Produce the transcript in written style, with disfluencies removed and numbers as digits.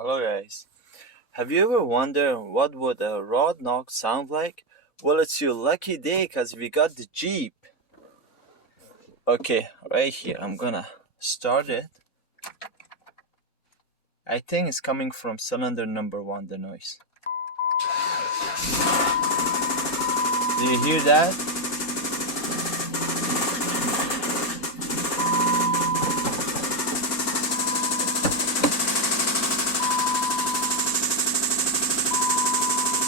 Hello guys. Have you ever wondered what would a road knock sound like? Well, it's your lucky day cause we got the Jeep. Okay, right here. I'm gonna start it. I think it's coming from cylinder number 1, the noise. Do you hear that?